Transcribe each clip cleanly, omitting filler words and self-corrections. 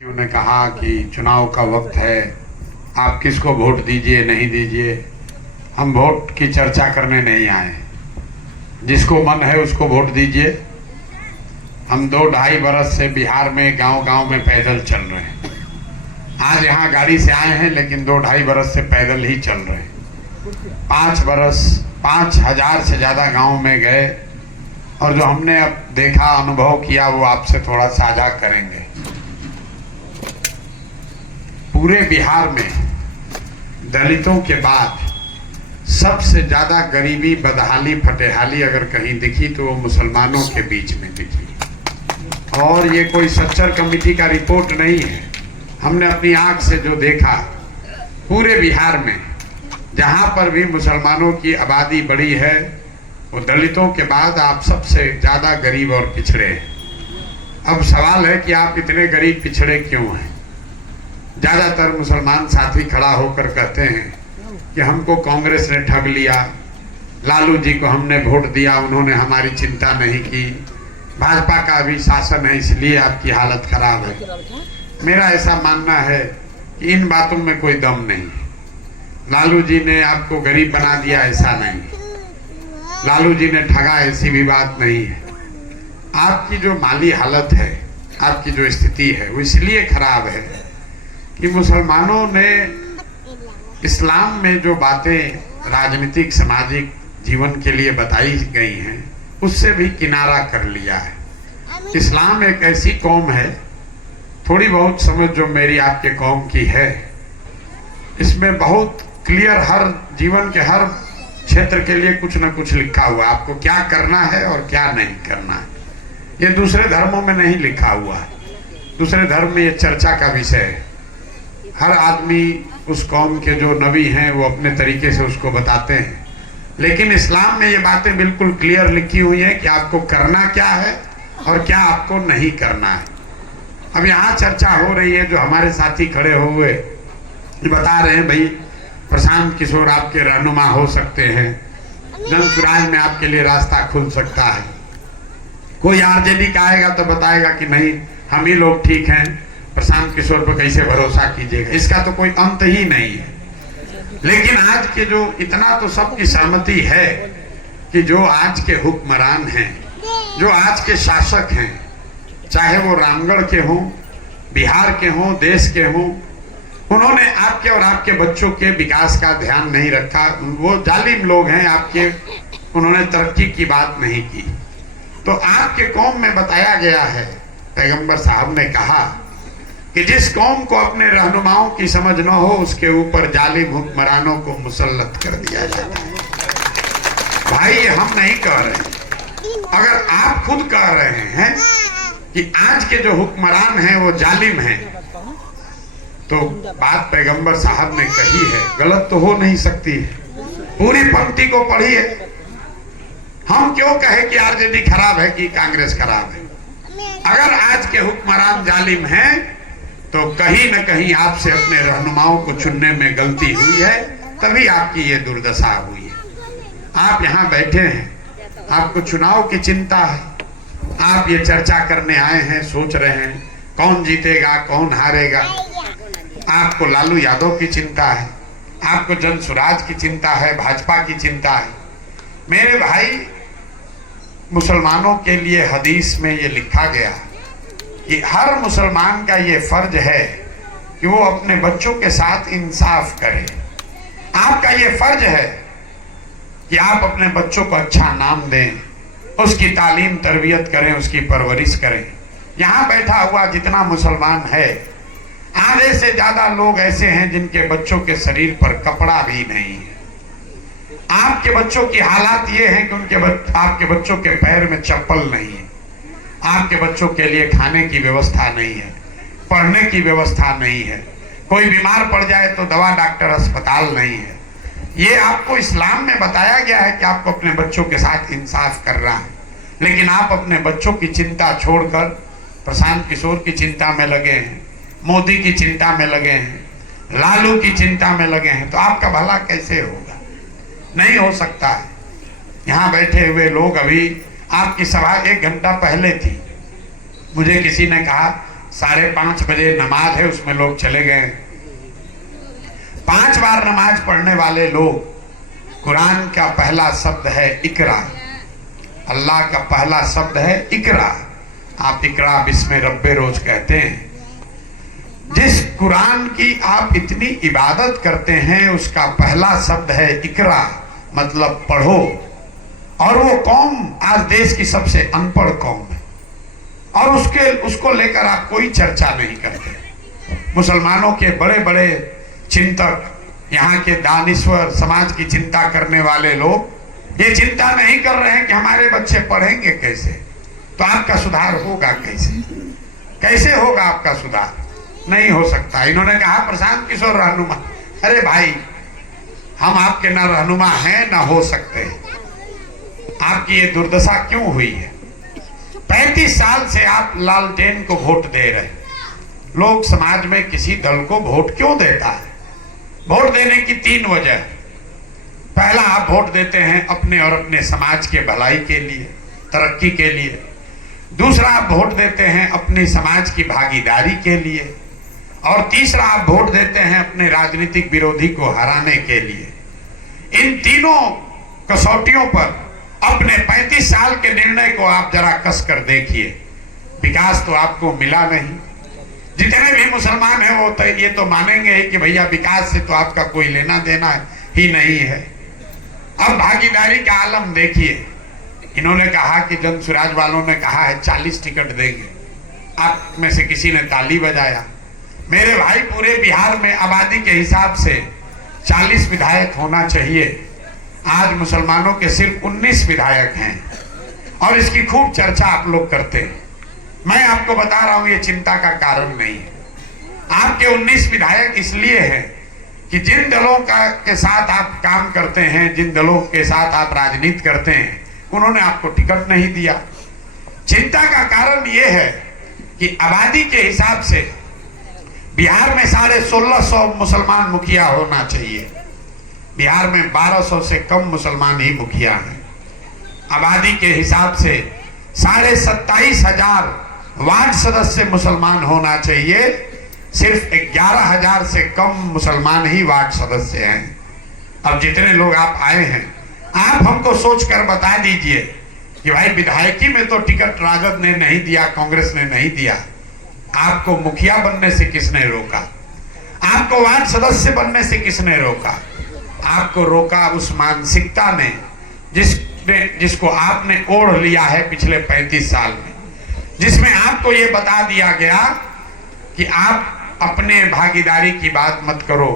उन्होंने कहा कि चुनाव का वक्त है, आप किसको वोट दीजिए नहीं दीजिए। हम वोट की चर्चा करने नहीं आए, जिसको मन है उसको वोट दीजिए। हम 2-2.5 बरस से बिहार में गांव-गांव में पैदल चल रहे हैं। आज यहाँ गाड़ी से आए हैं, लेकिन 2-2.5 बरस से पैदल ही चल रहे हैं। 5 बरस 5,000 से ज़्यादा गांव में गए, और जो हमने अब देखा, अनुभव किया, वो आपसे थोड़ा साझा करेंगे। पूरे बिहार में दलितों के बाद सबसे ज्यादा गरीबी, बदहाली, फटेहाली अगर कहीं दिखी तो वो मुसलमानों के बीच में दिखी। और ये कोई सच्चर कमेटी का रिपोर्ट नहीं है, हमने अपनी आंख से जो देखा। पूरे बिहार में जहां पर भी मुसलमानों की आबादी बढ़ी है, वो दलितों के बाद आप सबसे ज्यादा गरीब और पिछड़े हैं। अब सवाल है कि आप इतने गरीब पिछड़े क्यों हैं। ज़्यादातर मुसलमान साथी खड़ा होकर कहते हैं कि हमको कांग्रेस ने ठग लिया, लालू जी को हमने वोट दिया, उन्होंने हमारी चिंता नहीं की, भाजपा का भी शासन है इसलिए आपकी हालत खराब है। मेरा ऐसा मानना है कि इन बातों में कोई दम नहीं। लालू जी ने आपको गरीब बना दिया, ऐसा नहीं। लालू जी ने ठगा, ऐसी भी बात नहीं है। आपकी जो माली हालत है, आपकी जो स्थिति है, वो इसलिए खराब है कि मुसलमानों ने इस्लाम में जो बातें राजनीतिक सामाजिक जीवन के लिए बताई गई हैं, उससे भी किनारा कर लिया है। इस्लाम एक ऐसी कौम है, थोड़ी बहुत समझ जो मेरी आपके कौम की है, इसमें बहुत क्लियर हर जीवन के हर क्षेत्र के लिए कुछ न कुछ लिखा हुआ, आपको क्या करना है और क्या नहीं करना है। ये दूसरे धर्मों में नहीं लिखा हुआ है। दूसरे धर्म में ये चर्चा का विषय है। हर आदमी उस कौम के जो नबी हैं वो अपने तरीके से उसको बताते हैं, लेकिन इस्लाम में ये बातें बिल्कुल क्लियर लिखी हुई हैं कि आपको करना क्या है और क्या आपको नहीं करना है। अब यहाँ चर्चा हो रही है, जो हमारे साथी खड़े हुए बता रहे हैं, भाई प्रशांत किशोर आपके रहनुमा हो सकते हैं, जनसुराज में आपके लिए रास्ता खुल सकता है। कोई आरजेडी का आएगा तो बताएगा कि नहीं, हम ही लोग ठीक हैं, प्रशांत किशोर पर कैसे भरोसा कीजिएगा। इसका तो कोई अंत ही नहीं है। लेकिन आज के जो इतना तो सबकी सहमति है कि जो आज के हुक्मरान हैं, जो आज के शासक हैं, चाहे वो रामगढ़ के हों, बिहार के हों, देश के हों, उन्होंने आपके और आपके बच्चों के विकास का ध्यान नहीं रखा। वो जालिम लोग हैं आपके, उन्होंने तरक्की की बात नहीं की। तो आपके कौम में बताया गया है, पैगंबर साहब ने कहा कि जिस कौम को अपने रहनुमाओं की समझ न हो, उसके ऊपर जालिम हुक्मरानों को मुसल्लत कर दिया जाता है। भाई ये हम नहीं कह रहे, अगर आप खुद कह रहे हैं कि आज के जो हुक्मरान हैं वो जालिम हैं, तो बात पैगंबर साहब ने कही है, गलत तो हो नहीं सकती है। पूरी पंक्ति को पढ़िए। हम क्यों कहे कि आरजेडी खराब है कि कांग्रेस खराब है। अगर आज के हुक्मरान जालिम हैं तो कहीं न कहीं आपसे अपने रहनुमाओं को चुनने में गलती हुई है, तभी आपकी ये दुर्दशा हुई है। आप यहाँ बैठे हैं, आपको चुनाव की चिंता है, आप ये चर्चा करने आए हैं, सोच रहे हैं कौन जीतेगा कौन हारेगा। आपको लालू यादव की चिंता है, आपको जनसुराज की चिंता है, भाजपा की चिंता है। मेरे भाई, मुसलमानों के लिए हदीस में ये लिखा गया कि हर मुसलमान का ये फर्ज है कि वो अपने बच्चों के साथ इंसाफ करे। आपका ये फर्ज है कि आप अपने बच्चों को अच्छा नाम दें, उसकी तालीम तरबियत करें, उसकी परवरिश करें। यहाँ बैठा हुआ जितना मुसलमान है, आधे से ज्यादा लोग ऐसे हैं जिनके बच्चों के शरीर पर कपड़ा भी नहीं है। आपके बच्चों की हालात ये है कि आपके बच्चों के पैर में चप्पल नहीं है, आपके बच्चों के लिए खाने की व्यवस्था नहीं है, पढ़ने की व्यवस्था नहीं है, कोई बीमार पड़ जाए तो दवा डॉक्टर अस्पताल नहीं है। ये आपको इस्लाम में बताया गया है कि आपको अपने बच्चों के साथ इंसाफ करना है, लेकिन आप अपने बच्चों की चिंता छोड़कर प्रशांत किशोर की चिंता में लगे हैं, मोदी की चिंता में लगे हैं, लालू की चिंता में लगे हैं। तो आपका भला कैसे होगा? नहीं हो सकता है। यहाँ बैठे हुए लोग, अभी आपकी सभा 1 घंटा पहले थी, मुझे किसी ने कहा 5:30 बजे नमाज है, उसमें लोग चले गए। 5 बार नमाज पढ़ने वाले लोग, कुरान का पहला शब्द है इकरा, अल्लाह का पहला शब्द है इकरा। आप इकरा बिस्मे रब्बे रोज कहते हैं। जिस कुरान की आप इतनी इबादत करते हैं उसका पहला शब्द है इकरा, मतलब पढ़ो। और वो कौम आज देश की सबसे अनपढ़ कौम है और उसको लेकर आप कोई चर्चा नहीं करते। मुसलमानों के बड़े बड़े चिंतक, यहाँ के दानिश्वर, समाज की चिंता करने वाले लोग ये चिंता नहीं कर रहे हैं कि हमारे बच्चे पढ़ेंगे कैसे, तो आपका सुधार होगा कैसे? कैसे होगा आपका सुधार? नहीं हो सकता। इन्होंने कहा प्रशांत किशोर रहनुमा, अरे भाई हम आपके ना रहनुमा हैं ना हो सकते। आपकी ये दुर्दशा क्यों हुई है? 35 साल से आप लालटेन को वोट दे रहे। लोग समाज में किसी दल को वोट क्यों देता है? वोट देने की 3 वजह। पहला, आप वोट देते हैं अपने और अपने समाज के भलाई के लिए, तरक्की के लिए। दूसरा, आप वोट देते हैं अपने समाज की भागीदारी के लिए। और तीसरा, आप वोट देते हैं अपने राजनीतिक विरोधी को हराने के लिए। इन तीनों कसौटियों पर अपने 35 साल के निर्णय को आप जरा कस कर देखिए। विकास तो आपको मिला नहीं। जितने भी मुसलमान हैं वो तो ये तो मानेंगे कि भैया विकास से तो आपका कोई लेना देना ही नहीं है। अब भागीदारी का आलम देखिए। इन्होंने कहा कि जन स्वराज वालों ने कहा है 40 टिकट देंगे। आप में से किसी ने ताली बजाया। मेरे भाई, पूरे बिहार में आबादी के हिसाब से 40 विधायक होना चाहिए। आज मुसलमानों के सिर्फ 19 विधायक हैं और इसकी खूब चर्चा आप लोग करते हैं। मैं आपको बता रहा हूं ये चिंता का कारण नहीं है। आपके 19 विधायक इसलिए हैं कि जिन दलों के साथ आप काम करते हैं, जिन दलों के साथ आप राजनीति करते हैं, उन्होंने आपको टिकट नहीं दिया। चिंता का कारण यह है कि आबादी के हिसाब से बिहार में 1650 मुसलमान मुखिया होना चाहिए। बिहार में 1200 से कम मुसलमान ही मुखिया हैं। आबादी के हिसाब से 27,500 वार्ड सदस्य मुसलमान होना चाहिए। सिर्फ 11,000 से कम मुसलमान ही वार्ड सदस्य हैं। अब जितने लोग आप आए हैं, आप हमको सोचकर बता दीजिए कि भाई विधायकी में तो टिकट राजद ने नहीं दिया, कांग्रेस ने नहीं दिया। आपको मुखिया बनने से किसने रोका? आपको वार्ड सदस्य बनने से किसने रोका? आपको रोका उस मानसिकता ने जिसको आपने ओढ़ लिया है पिछले 35 साल में, जिसमें आपको ये बता दिया गया कि आप अपने भागीदारी की बात मत करो,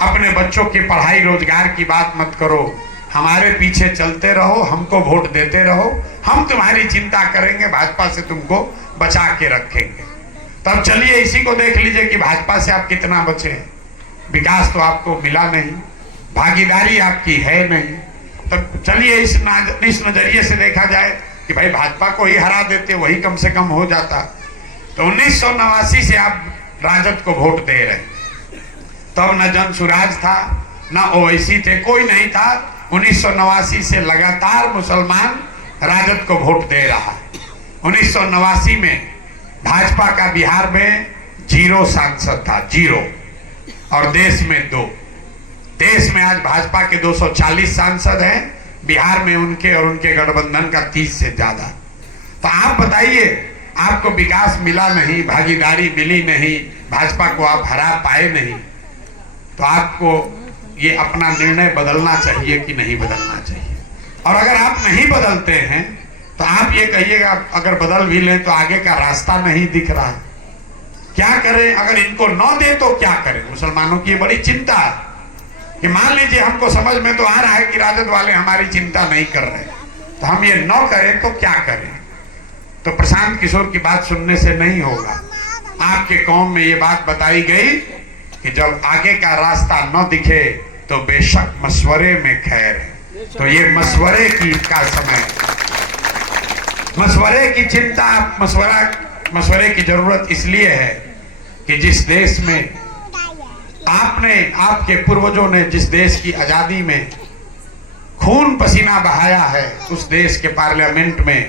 अपने बच्चों की पढ़ाई रोजगार की बात मत करो, हमारे पीछे चलते रहो, हमको वोट देते रहो, हम तुम्हारी चिंता करेंगे, भाजपा से तुमको बचा के रखेंगे। तब चलिए इसी को देख लीजिए कि भाजपा से आप कितना बचे हैं। विकास तो आपको मिला नहीं, भागीदारी आपकी है नहीं। तो चलिए इस नजरिए से देखा जाए कि भाई भाजपा को ही हरा देते, वही कम से कम हो जाता। तो 1989 से आप राजद को वोट दे रहे। तब न जन स्वराज था, न ओवैसी थे, कोई नहीं था। 1989 से लगातार मुसलमान राजद को वोट दे रहा। 1989 में भाजपा का बिहार में 0 सांसद था, 0, और देश में 2। देश में आज भाजपा के 240 सांसद हैं, बिहार में उनके और उनके गठबंधन का 30 से ज्यादा। तो आप बताइए, आपको विकास मिला नहीं, भागीदारी मिली नहीं, भाजपा को आप हरा पाए नहीं, तो आपको ये अपना निर्णय बदलना चाहिए कि नहीं बदलना चाहिए? और अगर आप नहीं बदलते हैं तो आप ये कहिएगा अगर बदल भी लें तो आगे का रास्ता नहीं दिख रहा। क्या करें? अगर इनको न दे तो क्या करें? मुसलमानों की बड़ी चिंता है कि मान लीजिए हमको समझ में तो आ रहा है कि राजद वाले हमारी चिंता नहीं कर रहे, तो हम ये न करें तो क्या करें? तो प्रशांत किशोर की बात सुनने से नहीं होगा। आपके कौम में ये बात बताई गई कि जब आगे का रास्ता न दिखे तो बेशक मशवरे में खैर है। तो ये मशवरे की का समय, मशवरे की चिंता, मशवरे की जरूरत इसलिए है कि जिस देश में आपके पूर्वजों ने जिस देश की आजादी में खून पसीना बहाया है, उस देश के पार्लियामेंट में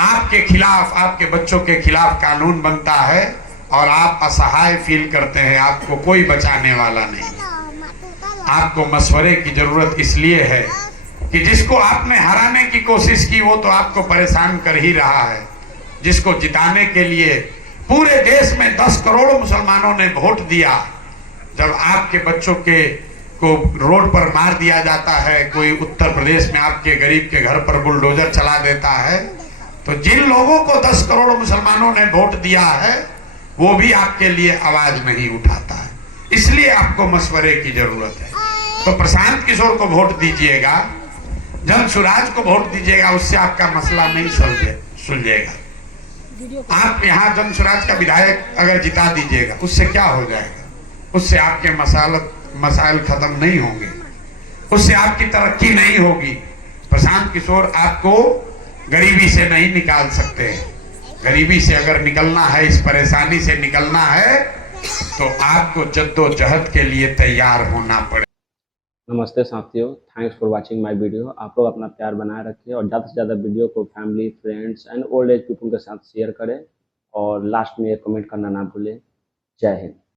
आपके खिलाफ, आपके बच्चों के खिलाफ कानून बनता है और आप असहाय फील करते हैं, आपको कोई बचाने वाला नहीं, आपको मशवरे की जरूरत इसलिए है कि जिसको आपने हराने की कोशिश की वो तो आपको परेशान कर ही रहा है, जिसको जिताने के लिए पूरे देश में 10 करोड़ मुसलमानों ने वोट दिया। जब आपके बच्चों के को रोड पर मार दिया जाता है, कोई उत्तर प्रदेश में आपके गरीब के घर पर बुलडोजर चला देता है, तो जिन लोगों को 10 करोड़ मुसलमानों ने वोट दिया है वो भी आपके लिए आवाज नहीं उठाता है। इसलिए आपको मशवरे की जरूरत है। तो प्रशांत किशोर को वोट दीजिएगा, जनसुराज को वोट दीजिएगा, उससे आपका मसला नहीं सुलझेगा। आप यहाँ जनसुराज का विधायक अगर जिता दीजिएगा, उससे क्या हो जाएगा? उससे आपके मसाइल खत्म नहीं होंगे, उससे आपकी तरक्की नहीं होगी। प्रशांत किशोर आपको गरीबी से नहीं निकाल सकते। गरीबी से अगर निकलना है, इस परेशानी से निकलना है, तो आपको जद्दोजहद के लिए तैयार होना पड़े। नमस्ते साथियों, thanks for watching my video. आप लोग अपना प्यार बनाए रखिए और ज़्यादा से ज़्यादा वीडियो को family, friends and old age people के साथ शेयर करें और लास्ट में एक कमेंट करना ना भूलें। जय हिंद।